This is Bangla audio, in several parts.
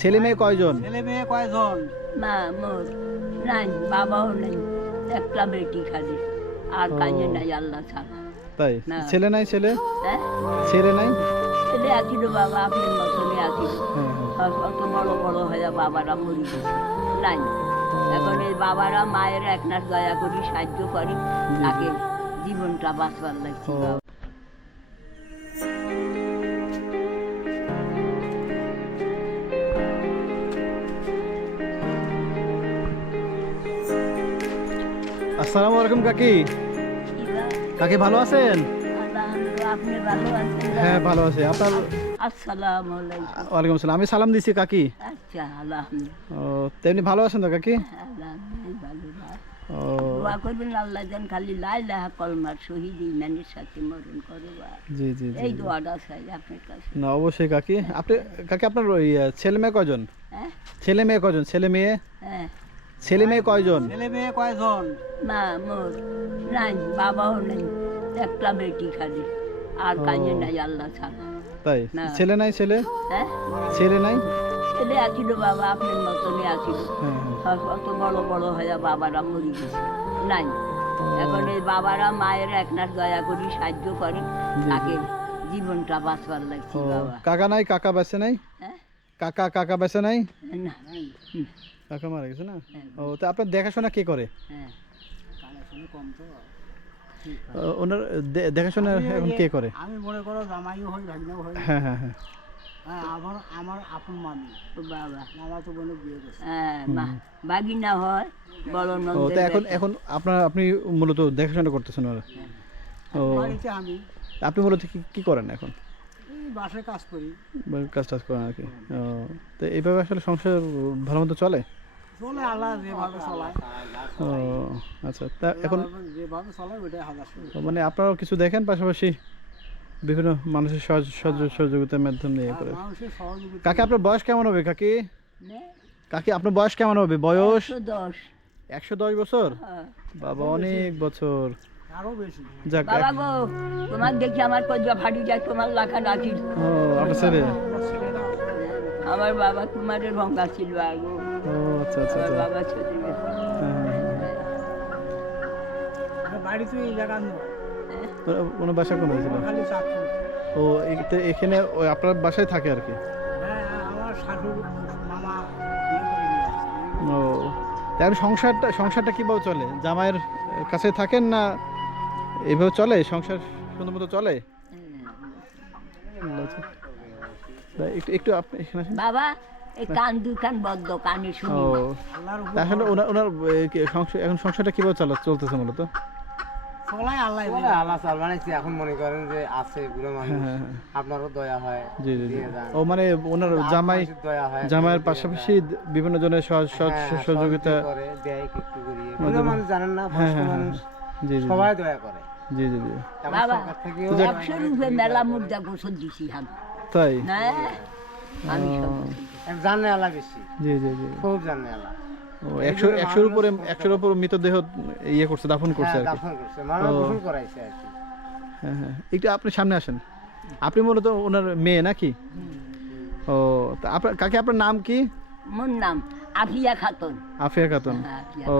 ছেলে মেয়ে কয়জন? ছেলে মেয়ে কয়জন? মা মোর নাই, বাবাও নেই, একটা বেটি খালি, আর ও। কাজে নাই আল্লাহ ছাড়া। তাই না। ছেলে নাই? ছেলে হ্যাঁ, ছেলে নাই? ছেলে আছিল বাবা, আপনার মতনই আছিল। হ্যাঁ, হ্যাঁ। অত বড় বড় হয়ে বাবারা মরি গেছে, নাই। এখন এই বাবারা মায়ের একনার দয়া করি, সাহায্য করি, তাকে জীবনটা বাঁচবার লাগছে। ও। বাবা আসসালামু আলাইকুম কাকি। কাকি ভালো আছেন? আলহামদুলিল্লাহ, আপনি ভালো আছেন? হ্যাঁ ভালো আছি। আপনার? আসসালামু আলাইকুম। ওয়ালাইকুম আসসালাম। আমি সালাম দিছি কাকি। আচ্ছা, আলহামদুলিল্লাহ। ও তেমনি ভালো আছেন তো কাকি? আলহামদুলিল্লাহ, ভালো ভালো। ও দোয়া করবেন আল্লাহ যেন খালি লা ইলাহা কলমার শহীদ ইমানের সাথে মরণ করবা, জি জি জি। এই দোয়াটা চাই আপনার কাছে। না অবশ্যই কাকি। আপনি কাকি আপনার ওই ছেলে মেয়ে কয়জন? হ্যাঁ ছেলে মেয়ে কয়জন? ছেলে মেয়ে হ্যাঁ, ছেলে মেয়ে কয়জন? ছেলে মেয়ে কয়জন? মা মোর নাই, বাবাও নেই, একটা বেটি খালি, আর কাজে নাই আল্লাহ ছাড়া। তাই না। ছেলে নাই? ছেলে হ্যাঁ, ছেলে নাই? ছেলে আছিল বাবা, আপনার মতনই আছিল। হ্যাঁ হ্যাঁ। অত বড় বড় হয়ে বাবারা মরি গেছে, নাই। এখন এই বাবারা মায়ের একনার দয়া করি, সাহায্য করি, তাকে জীবনটা বাঁচবার লাগছে। ও বাবা কাকা নাই? কাকা বেঁচে নাই? হ্যাঁ, কাকা বেঁচে নাই? না, হুম, কাকা মারা গেছে না? হ্যাঁ। ও তো আপনার দেখাশোনা কে করে? হ্যাঁ, কালেকশনে কম তো। ওনার দেখাশোনা এখন কে করে? আমি মনে করো জামাইও হই, ভাগনাও হই। হ্যাঁ হ্যাঁ হ্যাঁ। হ্যাঁ, আমার আমার আপন মামি, ও বাবা, মামা তো বোনের বিয়ে করছে। হ্যাঁ, মা বাগিনা হয় বড় ও তো নন্দের এখন বেটা। এখন আপনি মূলত দেখাশোনা করতেছেন ওরা? ও বাড়িতে আমি আপনি মূলত কি করেন এখন? এই বাসায় কাজ করি। কাজ টাজ করেন আর কি? ও তো এইভাবে আসলে সংসার ভালো মতো চলে? চলে, আল্লাহ যেভাবে চলায়। ও আচ্ছা। তা এখন যেভাবে চলায় ওইটাই হাজার। মানে আপনারাও কিছু দেখেন, পাশাপাশি বিভিন্ন মানুষের সহযোগিতার মাধ্যমে ইয়ে করে। মানুষের সহযোগিতা। কাকি আপনার বয়স কেমন হবে কাকি? নে, কাকি আপনার বয়স কেমন হবে? বয়স 110। 110 বছর? হ্যাঁ। বাবা অনেক বছর। আরো বেশি। যাক বাবা গো, তোমার দেখি আমার কজ্জা ফাটি যায়, তোমার লাখা রাখি। ও আপনার ছেলে? আমার ছেলেরা আমার বাবা কুমারের ভঙ্গা ছিল আগো, ও আচ্ছা আচ্ছা আমার আচ্ছা। বাবা চলে গেছে। হ্যাঁ, হ্যাঁ, বাড়িতে এই জায়গা নয়, হ্যাঁ, হ্যাঁ। ওনার বাসা কোন হয়েছিল? খালি চাকরি। ও এখানে ওই আপনার বাসায় থাকে আর কি? হ্যাঁ, আমার শাশুড় মামা বিয়ে করে নিয়ে আসছে। ও তাহলে সংসারটা কিভাবে চলে? জামাইয়ের কাছে থাকেন না এইভাবে চলে সংসার? সুন্দর মতো চলে? আচ্ছা। তা একটু একটু আপনি এখানে আসেন। বাবা এই কান দুখান বদ্ধ, কানে ও শুনি না। আল্লাহর উপর তা আসলে ওনার এখন সংসারটা কিভাবে চলতেছে মূলত? চলায় আল্লাহ বলে আল্লাহ চাল বানাইছে। এখন মনে করেন যে আছে বুড়ো মানুষ, হ্যাঁ, হ্যাঁ, হ্যাঁ। আপনারও দয়া হয়, জি জি জি। দিয়ে যান। ও মানে ওনার মানুষের দয়া হয়, জামাইয়ের দিয়ে পাশাপাশি যান। বিভিন্ন জনের হ্যাঁ, সহযোগিতা করে দেয় একটু করিয়ে। মাধ্যমে- বুড়ো মানুষ জানেন না, হ্যাঁ বয়স্ক হ্যাঁ হ্যাঁ। মানুষ জি জি সবাই দয়া করে। জি জি জি। তেমন বাবা, সরকার থেকেও তো যাক- 100 রুপে মেলা মুদ্রা গোসল দিছি আমি। তাই? না, আমি সব জানে আল্লাহ বেশি, জি জি জি। খুব জানে আল্লাহ। ও 100-এর উপরে মৃতদেহ ইয়ে করছে, দাফন করছে হ্যাঁ, আর কি? দাফন করছে, মানুষ ও। গোসল করাইছে আর কি। হ্যাঁ হ্যাঁ। একটু আপনি সামনে আসেন। আপনি মূলত ওনার মেয়ে নাকি? ও তা কাকি আপনার নাম কি? মোর নাম আফিয়া খাতুন। আফিয়া খাতুন। হ্যাঁ, আফিয়া ও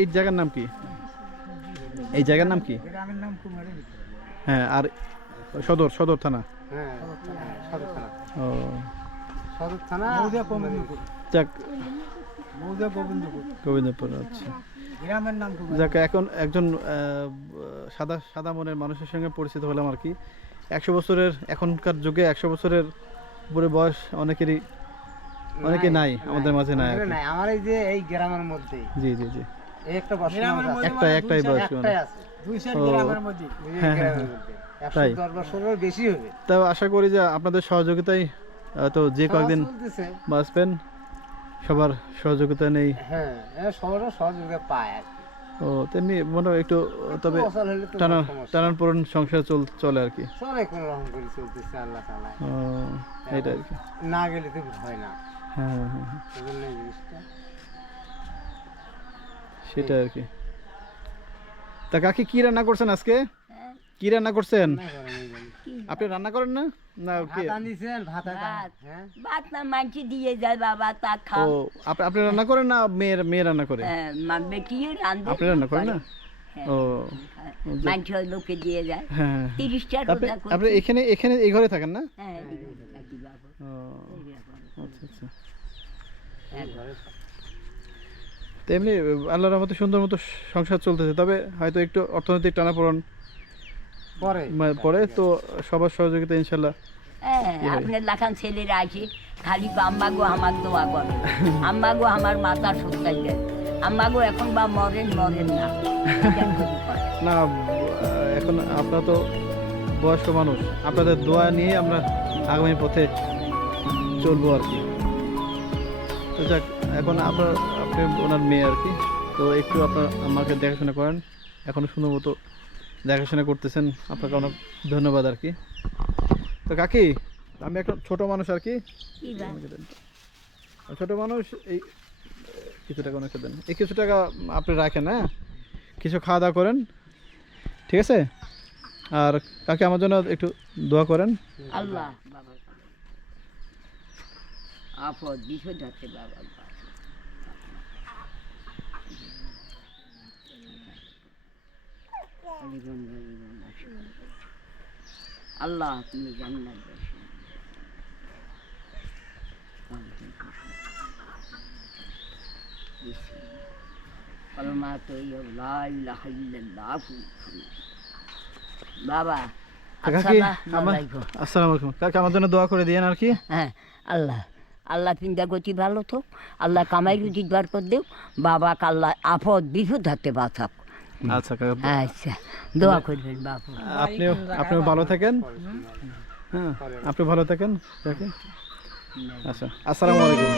এই জায়গার নাম কি? এই জায়গার নাম কি? গ্রামের নাম কুমারী। হ্যাঁ আর সদর থানা? হ্যাঁ, সদর থানা, ও সদর থানা। মৌজা গোবিন্দপুর। যাক মৌজা গোবিন্দপুর। গোবিন্দপুর। আচ্ছা গ্রামের নাম কুমারী। যাক এখন একজন সাদা মনের মানুষের সঙ্গে পরিচিত হলাম আর কি। 100 বছরের এখনকার যুগে 100 বছরের উপরে বয়স অনেকে নাই আমাদের মাঝে নাই আর কি। নাই, আমার এই যে এই গ্রামের মধ্যে জি জি জি। এই একটা বর্ষ গ্রামের আছে, মধ্যে একটাই বয়স একটাই আছে দুই সাইড ও। গ্রামের মধ্যে। এই হ্যাঁ, হ্যাঁ, গ্রামের মধ্যে। তাই? 110 বছরের বেশি হবে। তাও আশা করি যে আপনাদের সহযোগিতায় তো যে কয়েকদিন চলতেছে। বাঁচবেন, সবার সহযোগিতা নেই। হ্যাঁ, সবারও সহযোগিতা পায় আর কি। ও তেমনি মনে হয় একটু তবে একটু অচল হলে তো সমস্যা। টানানপোড়েন সংসার চলে আর কি। চলে কোনো রকম করে চলতেছে আল্লাহ তাআলা। ও এইটা আর কি। না গেলে তো হয় না, হ্যাঁ হ্যাঁ হ্যাঁ, এই জন্য এই জিনিসটা। সেটা আর কি। তা কাকি কি রান্না করছেন আজকে? হ্যাঁ, কি রান্না করছেন? না করেন এই জন্য। আপনি রান্না করেন না না কি ভাত আনিছেন ভাত ভাত হ্যাঁ ভাত না মানছি দিয়ে যায় বাবা তা ও খাও আপনি রান্না করেন না মেয়ে রান্না করে বেটিয়ে রান্ধে আপনি রান্না করেন না ও মানছি লোকে দিয়ে যায় হ্যাঁ 30টা আপনি রোজা আপনি করছি। এখানে এই ঘরে থাকেন না হ্যাঁ এদিকে থাকি বাবা, ও এরকম। আচ্ছা আচ্ছা একবার। তো এমনি আল্লাহর রহমতে সুন্দর মতো সংসার চলতেছে, তবে হয়তো একটু অর্থনৈতিক টানাপোড়েন পরে পরে তো সবার সহযোগিতা ইনশাল্লাহ হ্যাঁ আপনার লাখান ছেলেরা আছে খালি আম্মাগো আমার দোয়া করে আম্মাগো আমার মাথা সত্যাই দেয় আম্মাগো এখন বা মরেন না না এখন আপনারা তো বয়স্ক মানুষ, আপনাদের দোয়া নিয়ে আমরা আগামী পথে চলবো আর কি। তো যাক, এখন আপনি ওনার মেয়ে আর কি, তো একটু আপনার আমাকে দেখাশোনা করেন, এখনও সুন্দর মতো দেখাশোনা করতেছেন, আপনাকে অনেক ধন্যবাদ আর কি। তো কাকি, আমি একটা ছোট মানুষ আর কি, কি বা? ছোট মানুষ, এই কিছু টাকা ওনাকে দেন, এই কিছু টাকা আপনি রাখেন, হ্যাঁ কিছু খাওয়া দাওয়া করেন, ঠিক আছে? আর কাকে আমার জন্য একটু দোয়া করেন। আল্লাহ বাবা আপদ বিপদ আছে বাবা আল্লাহ তুমি জান্নাত দাও কলমা তৈয়ব লা ইলাহা ইল্লাল্লাহ বাবা কাকি আসসালামু আলাইকুম। আসসালামু আলাইকুম, কাকি আমার জন্য দোয়া করে দিয়েন আর কি। হ্যাঁ আল্লাহ পিন্দা গতি ভালো থাক, আল্লাহ কামাই রুটি বার করে দেও, বাবা আল্লাহ আপদ বিপদ হাতে বাঁচাক। আচ্ছা কাকা, আচ্ছা দোয়া করবেন বাবু। আপনিও ভালো থাকেন, হ্যাঁ আপনি ভালো থাকেন কাকি। আচ্ছা, আসসালামু আলাইকুম।